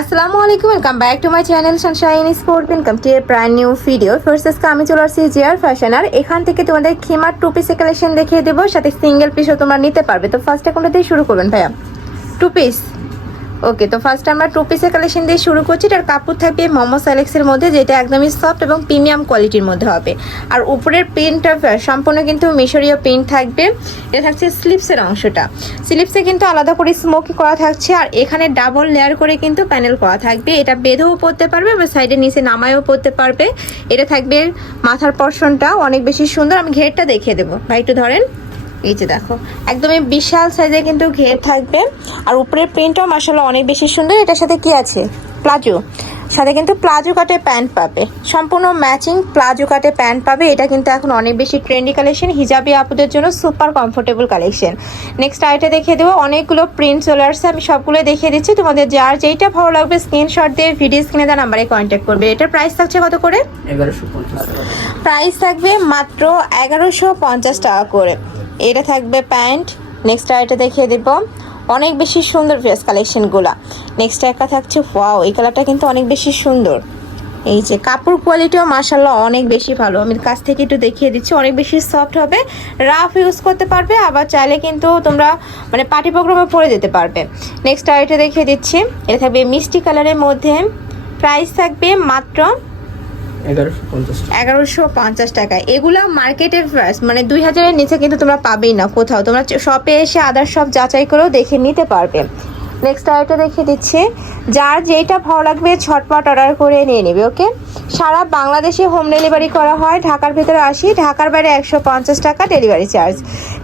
আসসালামু আলাইকুম, welcome back to my channel Sunshine sport. Welcome to A brand new video. First আজকে আমি চলে আসছি জিআর ফ্যাশন, আর এখান থেকে তোমাদের খিমার টু পিসের কালেকশন দেখিয়ে দেবো, সাথে সিঙ্গেল পিসও তোমরা নিতে পারবে। তো ফার্স্টে কোনটা দিয়ে শুরু করবেন ভাইয়া? Two piece. ওকে, তো ফার্স্ট আমরা টু পিসের কালেকশন দিয়ে শুরু করছি। এটার কাপড় থাকবে মোমো সালেক্সের মধ্যে, যেটা একদমই সফট এবং প্রিমিয়াম কোয়ালিটির মধ্যে হবে। আর উপরের প্রিন্টটা সম্পূর্ণ কিন্তু মিশরীয় প্রিন্ট থাকবে। এটা থাকছে স্লিপসের অংশটা, স্লিপসে কিন্তু আলাদা করে স্মোকি করা থাকছে, আর এখানে ডাবল লেয়ার করে কিন্তু প্যানেল করা থাকবে। এটা বেঁধেও পরতে পারবে বা সাইডে নিচে নামায়ও পরতে পারবে। এটা থাকবে মাথার পর্শনটা অনেক বেশি সুন্দর। আমি ঘেরটা দেখিয়ে দেবো ভাই, একটু ধরেন। এই যে দেখো, একদমই বিশাল সাইজে কিন্তু ঘের থাকবে। আর উপরের প্রিন্টটাও মাশাআল্লাহ অনেক বেশি সুন্দর। এটার সাথে কি আছে? প্লাজো, সাথে কিন্তু প্লাজো কাটে প্যান্ট পাবে, সম্পূর্ণ ম্যাচিং প্লাজো কাটে প্যান্ট পাবে। এটা কিন্তু এখন অনেক বেশি ট্রেন্ডি কালেকশন, হিজাবি আপুদের জন্য সুপার কমফোর্টেবল কালেকশন। নেক্সট আইটা দেখিয়ে দেবো, অনেকগুলো প্রিন্ট চলে আসছে, আমি সবগুলো দেখিয়ে দিচ্ছি। তোমাদের যার যেইটা ভালো লাগবে স্ক্রিনশট দিয়ে ভিডিও স্ক্রিনে দেওয়া নাম্বারে কন্ট্যাক্ট করবে। এটার প্রাইস থাকছে কত করে? 1150 টাকা। প্রাইস থাকবে মাত্র 1150 টাকা করে। এটা থাকবে প্যান্ট। নেক্সট আইটা দেখিয়ে দেবো, অনেক বেশি সুন্দর ড্রেস কালেকশনগুলো। নেক্সট একটা থাকছে, ওয়াও, এই কালারটা কিন্তু অনেক বেশি সুন্দর। এই যে কাপড় কোয়ালিটিও মাশাআল্লাহ অনেক বেশি ভালো। আমি কাছ থেকে একটু দেখিয়ে দিচ্ছি, অনেক বেশি সফট হবে, রাফ ইউজ করতে পারবে, আবার চাইলে কিন্তু তোমরা মানে পার্টি প্রোগ্রামে পরে যেতে পারবে। নেক্সট আইটা দেখিয়ে দিচ্ছি, এটা থাকবে মিষ্টি কালারের মধ্যে। প্রাইস থাকবে মাত্র 1150 টাকা। এগুলা মার্কেটের প্রাইস মানে 2000-এর নিচে কিন্তু তোমরা পাবেই না কোথাও। তোমরা শপে এসে আদার শপ যাচাই করেও দেখে নিতে পারবে। নেক্সট আরেকটা দেখিয়ে দিচ্ছি, যার যেইটা ভালো লাগবে ঝটপট অর্ডার করে নিয়ে নেবে। ওকে, সারা বাংলাদেশে হোম ডেলিভারি করা হয়। ঢাকার ভিতরে 80, ঢাকার বাইরে 150 টাকা ডেলিভারি চার্জ।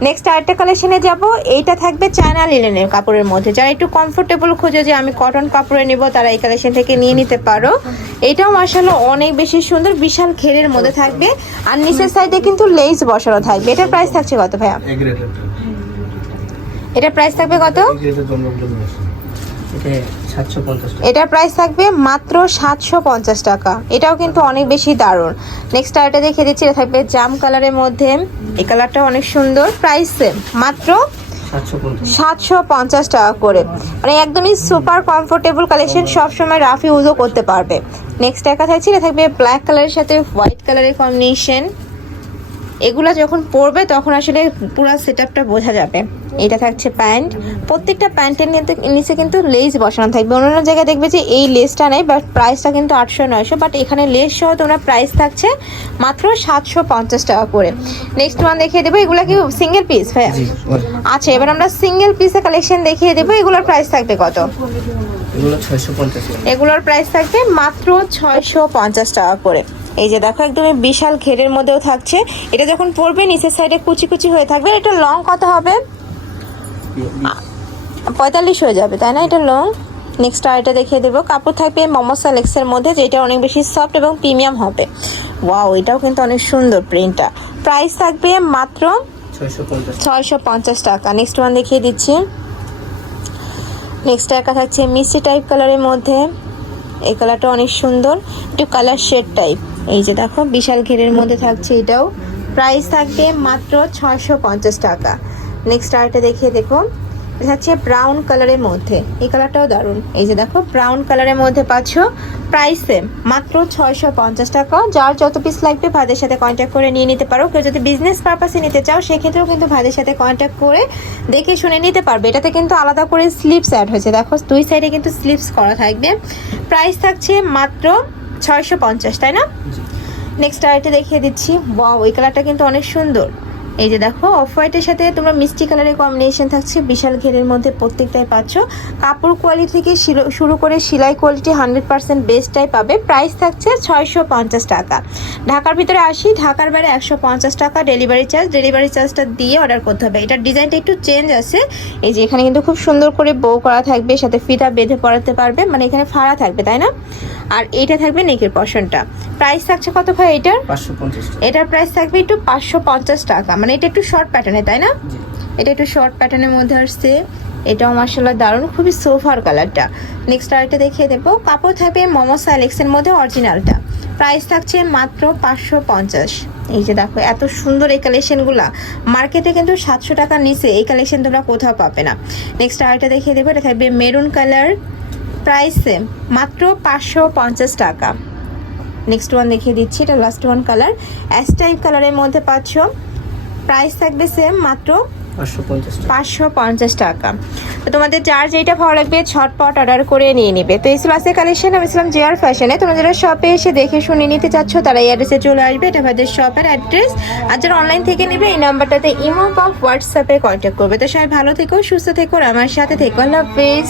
নেক্সট আরেকটা কালেকশনে যাব, এইটা থাকবে চায়না লিনেনের কাপড়ের মধ্যে। যারা একটু কমফোর্টেবল খোঁজে যে আমি কটন কাপড়ে নেব, তারা এই কালেকশন থেকে নিয়ে নিতে পারো। এটাও মাশাআল্লাহ অনেক বেশি সুন্দর, বিশাল ঘেরের মধ্যে থাকবে, আর নিচের সাইডে কিন্তু লেস বসানো থাকবে। এটার প্রাইস থাকছে কত ভাইয়া? এটার প্রাইস থাকবে কত? এটার প্রাইস থাকবে মাত্র 750 টাকা। এটাও কিন্তু অনেক বেশি দারুণ। নেক্সট আরেকটা দেখিয়ে দিচ্ছি, এটা থাকবে জাম কালারের মধ্যে। এই কালারটা অনেক সুন্দর। প্রাইস সেম, মাত্র 750 টাকা করে। মানে একদমই সুপার কমফোর্টেবল কালেকশন, সবসময় রাফ ইউজও করতে পারবে। নেক্সট একটা থাকছে, এটা থাকবে ব্ল্যাক কালারের সাথে হোয়াইট কালারের কম্বিনেশন। এগুলা যখন পরবে তখন আসলে পুরো সেটআপটা বোঝা যাবে। এটা থাকছে প্যান্ট, প্রত্যেকটা প্যান্টের নিচে কিন্তু লেস বসানো থাকবে। অন্যান্য জায়গায় দেখবে যে এই লেসটা নেই, বাট প্রাইসটা কিন্তু 800-900, বাট এখানে লেস সহ তোমরা প্রাইস থাকছে মাত্র 750 টাকা করে। নেক্সট ওয়ান দেখিয়ে দেবো, এগুলা কি সিঙ্গেল পিস ভাইয়া? আচ্ছা, এবার আমরা সিঙ্গেল পিসের কালেকশন দেখিয়ে দেবো। এগুলোর প্রাইস থাকবে কত? এগুলোর প্রাইস থাকবে মাত্র 650 টাকা করে। এই যে দেখো, একদমই বিশাল ঘেরের মধ্যেও থাকছে। এটা যখন পরবে নিচের সাইডে কুচি কুচি হয়ে থাকবে। এটা লং কত হবে? 45 হয়ে যাবে, তাই না? এটা লং। নেক্সট আর এটা দেখিয়ে দেবো, কাপড় থাকবে মোমো সালেক্সের মধ্যে, যেটা অনেক বেশি সফট এবং প্রিমিয়াম হবে। ওয়াও, এটাও কিন্তু অনেক সুন্দর প্রিন্টটা। প্রাইস থাকবে মাত্র 650 টাকা। নেক্সট ওয়ান দেখিয়ে দিচ্ছি, নেক্সট একটা থাকছে মিষ্টি টাইপ কালারের মধ্যে। এই কালারটা অনেক সুন্দর, একটু কালার শেড টাইপ। এই যে দেখো, বিশাল ঘেরের মধ্যে থাকছে। এটাও প্রাইস থাকবে মাত্র 650 টাকা। নেক্সট আরেকটা দেখিয়ে দেখো, এটা হচ্ছে ব্রাউন কালারের মধ্যে। এই কালারটাও দারুণ। এই যে দেখো, ব্রাউন কালারের মধ্যে পাচ্ছ। প্রাইস সেম, মাত্র 650 টাকা। যার যত পিস লাগবে ভাইদের সাথে কন্ট্যাক্ট করে নিয়ে নিতে পারো। কেউ যদি বিজনেস পারপাসে নিতে চাও সেক্ষেত্রেও কিন্তু ভাইদের সাথে কন্ট্যাক্ট করে দেখে শুনে নিতে পারবে। এটাতে কিন্তু আলাদা করে স্লিপস অ্যাড হয়েছে, দেখো দুই সাইডে কিন্তু স্লিপস করা থাকবে। প্রাইস থাকছে মাত্র 650, তাই না? নেক্সট আরেকটা দেখিয়ে দিচ্ছি, ওয়াও, এই কালারটা কিন্তু অনেক সুন্দর। এই যে দেখো, অফ হোয়াইটের সাথে তোমরা মিষ্টি কালারের কম্বিনেশন থাকছে, বিশাল ঘেরের মধ্যে প্রত্যেকটাই পাচ্ছ। কাপড় কোয়ালিটি থেকে শুরু করে সেলাই কোয়ালিটি 100% বেস্টটাই পাবে। প্রাইস থাকছে 650 টাকা। ঢাকার ভিতরে 80, ঢাকার বাইরে 150 টাকা ডেলিভারি চার্জ। ডেলিভারি চার্জটা দিয়ে অর্ডার করতে হবে। এটার ডিজাইনটা একটু চেঞ্জ আছে। এই যে এখানে কিন্তু খুব সুন্দর করে বো করা থাকবে, সাথে ফিতা বেঁধে পরাতে পারবে, মানে এখানে ফাড়া থাকবে, তাই না? আর এইটা থাকবে নেকের পশনটা। প্রাইস থাকছে কত ভাই এটার? 550 টাকা। এটার প্রাইস থাকবে একটু 550 টাকা। মানে এটা একটু শর্ট প্যাটার্নে, তাই না? এটা একটু শর্ট প্যাটার্নের মধ্যে আসছে। এটাও মাশাআল্লাহ দারুণ, খুবই সোফার কালারটা। নেক্সট আরেকটা দেখিয়ে দেবো, কাপড় থাকবে মোমো সালেক্সের মধ্যে অরিজিনালটা। প্রাইস থাকছে মাত্র 550। এই যে দেখো, এত সুন্দর এই কালেকশনগুলা মার্কেটে কিন্তু 700 টাকার নিচে এই কালেকশন তোমরা কোথাও পাবে না। নেক্সট আরেকটা দেখিয়ে দেবো, এটা থাকবে মেরুন কালার। প্রাইস সেম, মাত্র 550 টাকা। নেক্সট ওয়ান দেখিয়ে দিচ্ছি, এটা last one colour, ash type কালারের মধ্যে পাচ্ছ। প্রাইস থাকবে সেম, মাত্র 550 টাকা। তো তোমাদের যার যেটা ভালো লাগবে ঝটপট অর্ডার করে নিয়ে নিবে। তো এই ছিল আজকের কালেকশন। আমি ছিলাম জিআর ফ্যাশনে। তোমরা যারা শপে এসে দেখে শুনে নিতে চাচ্ছ তারা এই অ্যাড্রেসে চলে আসবে, এটা আমাদের শপের অ্যাড্রেস। আর যারা অনলাইন থেকে নেবে এই নাম্বারটাতে ইমো বা হোয়াটসঅ্যাপে কন্ট্যাক্ট করবে। তো সবাই ভালো থেকো, সুস্থ থেকো, আর আমার সাথে থেকো। আল্লাহ হাফেজ।